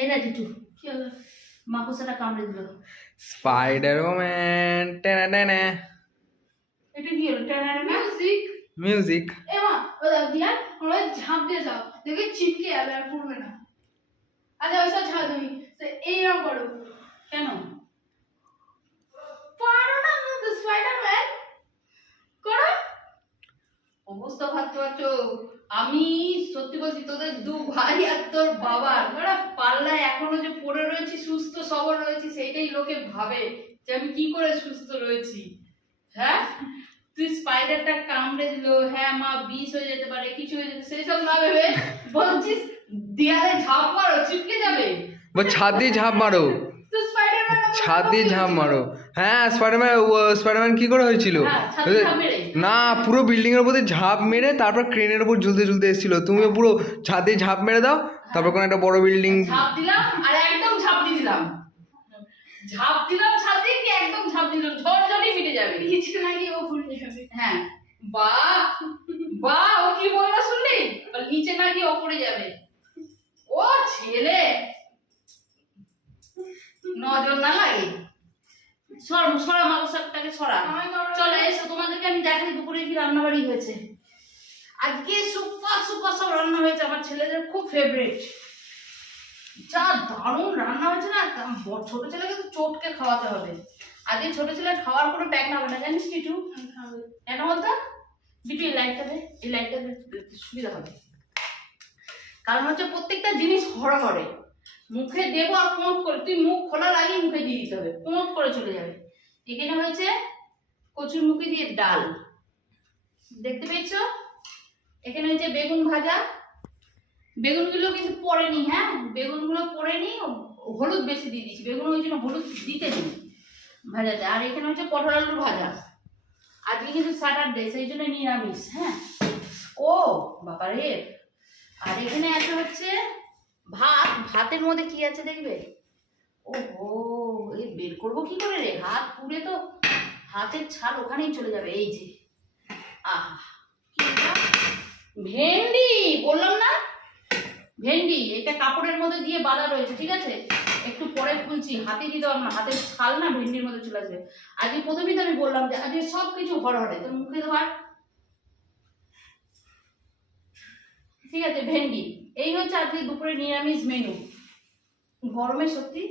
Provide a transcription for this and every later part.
এই না টিটু, কি হলো? মাকড়সাটা কামড়ে দিল। স্পাইডারম্যান টেনা টেনা এটা কি হলো? মিউজিক। মিউজিক। এমা ও দিয়া ওরা ঝাঁপ দিয়ে যাও, দেখে চিপকে যাবে আর পড়বে না। আচ্ছা ওইসব ছাড় তুমি, এইরকম করো। কেন পারো না তুমি? স্পাইডারম্যান করো। অবস্থা ভাবতে পারছো? আমি সত্যি বলছি, তোদের দু ভাই আর তোর বাবা পাল্লায় এখনো যে পড়ে রয়েছি, সুস্থ সবল রয়েছি, সেইটাই লোকে ভাবে যে আমি কি করে সুস্থ রয়েছি। হ্যাঁ, তুই স্পাইডারটা কামড়ে দিল, হ্যাঁ মা বিষ হয়ে যেতে পারে, কিছু হয়ে যেতে, সেই সব না ভেবে বলছিস দেয়ালে ঝাঁপ মারো, চিপকে যাবে। ছাদ দিয়ে ঝাঁপ মারো, তো স্পাইডারম্যান ছাদ দিয়ে ঝাঁপ মারো। হ্যাঁ, স্পাইডারম্যান কি করে হয়েছিল? না, পুরো বিল্ডিং এর উপর দিয়ে ঝাঁপ মেরে তারপর ক্রেনের উপর ঝুলতে ঝুলতে এসেছিল। তুমিও পুরো ছাদ দিয়ে ঝাঁপ মেরে দাও, তারপর কোনো একটা বড় বিল্ডিং ঝাঁপ দিলাম আর একদম ঝাঁপ দিয়ে দিলাম, ঝাঁপ দিলাম ছাদে কি একদম ঝাঁপ দিলাম, ঝড়ঝড়ি মিটে যাবে। নিচে না গিয়ে ও পড়ে যাবে। হ্যাঁ, বাহ বাহ, ও কি বললো শুনলি? নিচে না গিয়ে ও পড়ে যাবে। ও ছেলে, নজর না লাগে। সরা মাকড়সাটাকে সরা। চলো এসো, তোমাদেরকে আমি দেখাই দুপুরে কি রান্নাবাড়ি হয়েছে। আজকে সুপার সুপার সব রান্না হয়েছে, আমার ছেলেদের খুব ফেভারিট। যা দারুণ রান্না হয়েছে না, ছোট ছেলেকে তো চটকে খাওয়াতে হবে। আজকে ছোট ছেলে খাওয়ার কোনো ট্যাগ না হবে না, জানিস বিটু? কেন বলতো? বিটু এই লাইটটা দে, এই লাইটটা সুবিধা হবে। কারণ হচ্ছে প্রত্যেকটা জিনিস হড়হড়ে মুখে দেবো আর পোঁত করে, তুই মুখ খোলার আগে মুখে দিয়ে দিতে হবে, পোঁত করে চলে যাবে। এখানে হয়েছে কচুরমুখী দিয়ে ডাল, দেখতে পেয়েছো? এখানে হয়েছে বেগুন ভাজা, বেগুনগুলো কিন্তু পড়েনি। হ্যাঁ, বেগুনগুলো পড়েনি, হলুদ বেশি দিয়ে দিয়েছি, বেগুন ওই জন্য হলুদ দিতে নেই ভাজাতে। আর এখানে হচ্ছে পটল আলুর ভাজা, আজকে কিন্তু স্যাটারডে, সেই জন্য নিরামিষ। হ্যাঁ, ও বাবারে। আর এখানে আছে হচ্ছে ভাত, ভাতের মধ্যে কি আছে দেখবে? ওহো, এই বের করবো কি করে রে, হাত পুড়ে তো হাতের ছাল ওখানেই চলে যাবে। এই যে আহা, ভেন্ডি, বললাম না ভেন্ডি, এটা কাপড়ের মধ্যে দিয়ে বাঁধা রয়েছে, ঠিক আছে? একটু পরে খুলছি, হাতে দিতে পারবো না, হাতের ছাল না ভেন্ডির মধ্যে চলে আসবে। আজকে প্রথমেই তো আমি বললাম যে আজকে সব কিছু হড়হড়ে, তোর মুখে দেওয়ার। ঠিক আছে, ভেন্ডি। এই হচ্ছে আজকে দুপুরে নিরামিষ মেনু। গরমে সত্যি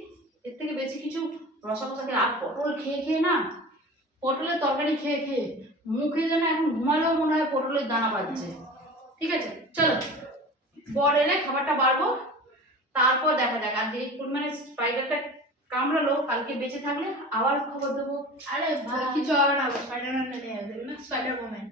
এর থেকে বেশি কিছু রসা খেয়ে, আর পটল খেয়ে খেয়ে না, পটলের তরকারি খেয়ে খেয়ে মুখে যেন এখন ঘুমালেও মনে হয় পটলের দানা বাজছে। ঠিক আছে, চলো বর এলে খাবারটা বাড়বো, তারপর দেখা যাক। আর যে পরিমাণে স্পাইডারটা কামড়ালো, কালকে বেঁচে থাকলে আবার খবর দেবো। আরে কিছু হবে না, স্পাইডারম্যান না, স্পাইডার ম্যান